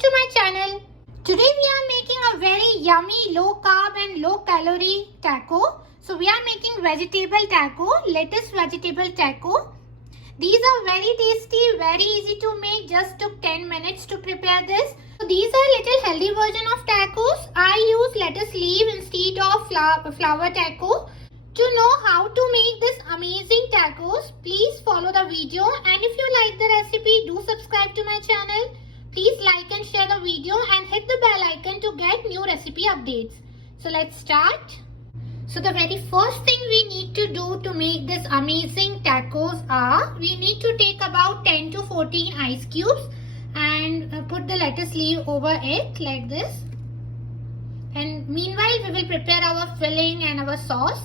to my channel. Today we are making a very yummy low carb and low calorie taco. So we are making vegetable taco, lettuce vegetable taco. These are very tasty, very easy to make. Just took 10 minutes to prepare this. So these are little healthy version of tacos. I use lettuce leaf instead of flour taco. To know how to make this amazing tacos, please follow the video, and if you like the recipe, do subscribe to my channel. Please like and share the video and hit the bell icon to get new recipe updates. So let's start. So the very first thing we need to do to make this amazing tacos are, we need to take about 10 to 14 ice cubes and put the lettuce leaf over it like this. And meanwhile we will prepare our filling and our sauce.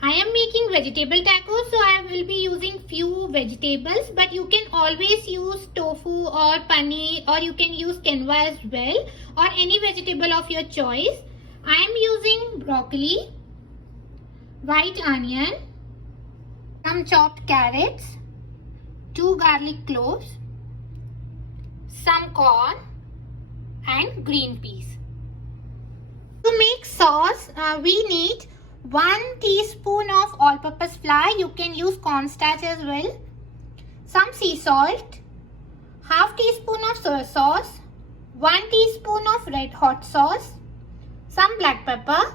I am making vegetable tacos, so I will be using few vegetables, but you can always use tofu or paneer, or you can use quinoa as well, or any vegetable of your choice. I am using broccoli, white onion, some chopped carrots, 2 garlic cloves, some corn and green peas. To make sauce, we need 1 teaspoon of all-purpose flour. You can use cornstarch as well. Some sea salt, half teaspoon of soy sauce, 1 teaspoon of red hot sauce, some black pepper,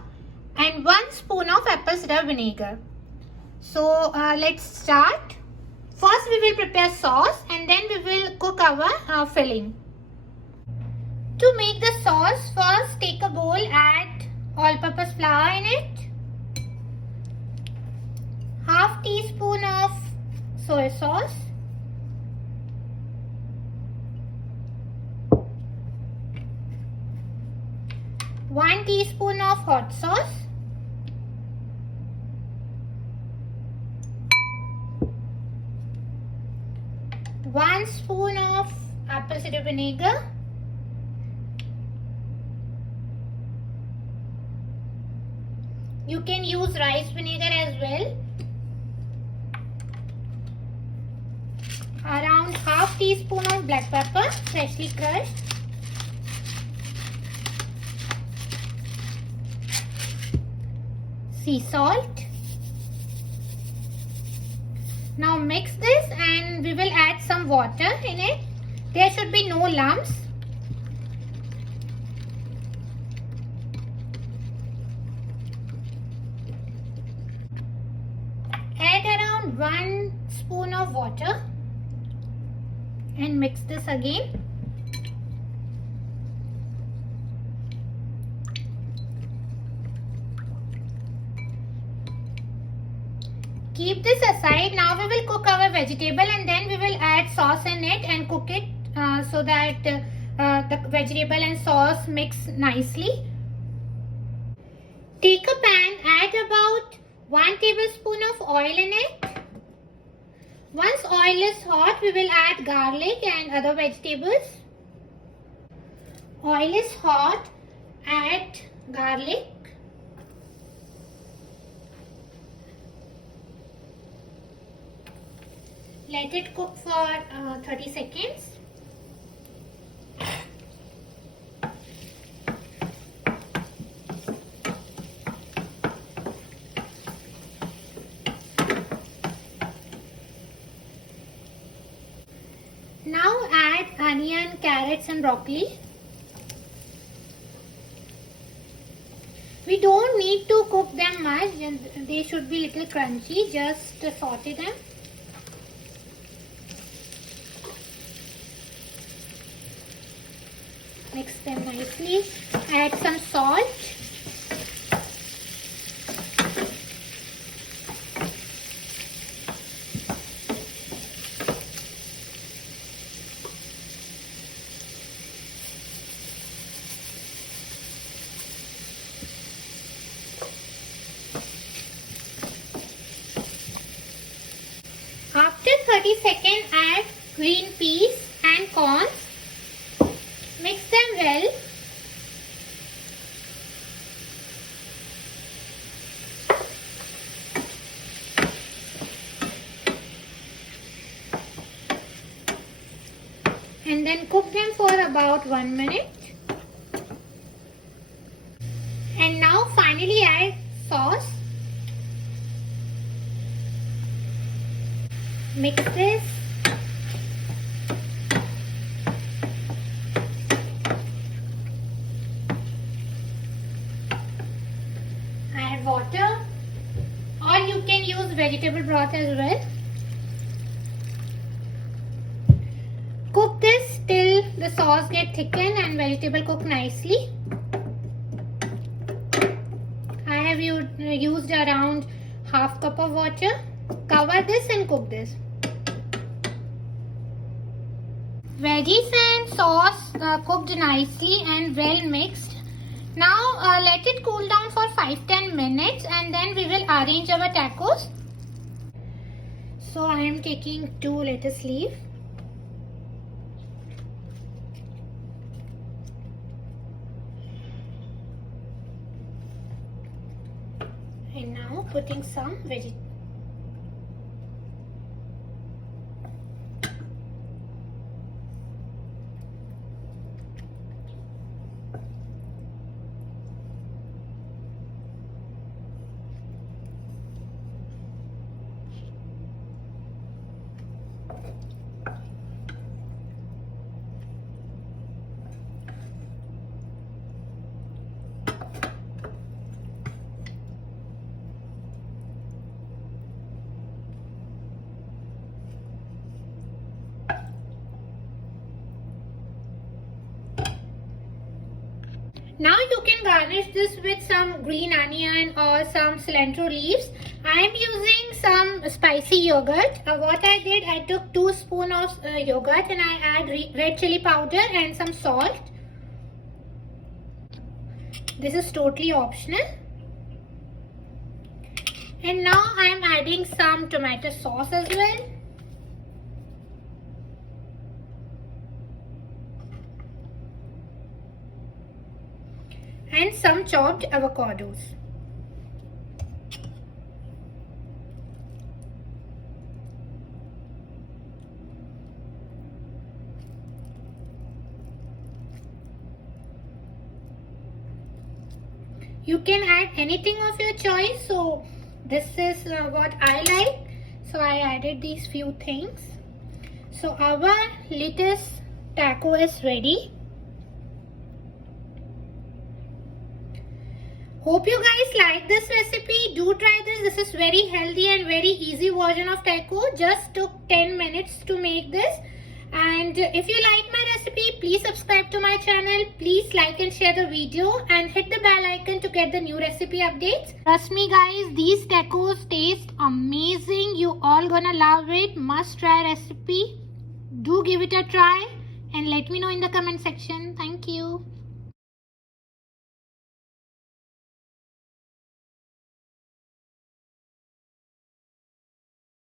and 1 spoon of apple cider vinegar. So let's start. First we will prepare sauce and then we will cook our filling. To make the sauce, first take a bowl, add all-purpose flour in it, half teaspoon of soy sauce, one teaspoon of hot sauce, one spoon of apple cider vinegar, you can use rice vinegar as well, around half teaspoon of black pepper freshly crushed, sea salt. Now mix this and we will add some water in it. There should be no lumps. Add around 1 spoon of water and mix this again. Keep this aside. Now we will cook our vegetable and then we will add sauce in it and cook it so that the vegetable and sauce mix nicely. Take a pan, add about 1 tablespoon of oil in it. Once oil is hot, we will add garlic and other vegetables. Oil is hot, add garlic. Let it cook for 30 seconds. Now add onion, carrots and broccoli. We don't need to cook them much, they should be little crunchy, just saute them. Mix them nicely, add some salt. After 30 seconds, add green peas and corn. Mix them well. and then and cook them for about 1 minute. And now finally add sauce. Mix this. Add water, or you can use vegetable broth as well. Cook this till the sauce get thickened and vegetable cook nicely. I have used around half cup of water. Cover this and cook this. Veggies and sauce cooked nicely and well mixed. Now let it cool down for 5-10 minutes and then we will arrange our tacos. So I am taking 2 lettuce leaves. And now putting some veggies. Now you can garnish this with some green onion or some cilantro leaves. I am using some spicy yogurt. What I did, I took 2 spoons of yogurt and I add red chili powder and some salt. This is totally optional. And now I am adding some tomato sauce as well. And some chopped avocados. You can add anything of your choice. So this is what I like. So I added these few things. So our lettuce taco is ready. Hope you guys like this recipe. Do try this. This is very healthy and very easy version of taco. Just took 10 minutes to make this. And if you like my recipe, please subscribe to my channel. Please like and share the video and hit the bell icon to get the new recipe updates. Trust me guys, these tacos taste amazing. You all gonna love it. Must try recipe. Do give it a try and let me know in the comment section. Thank you.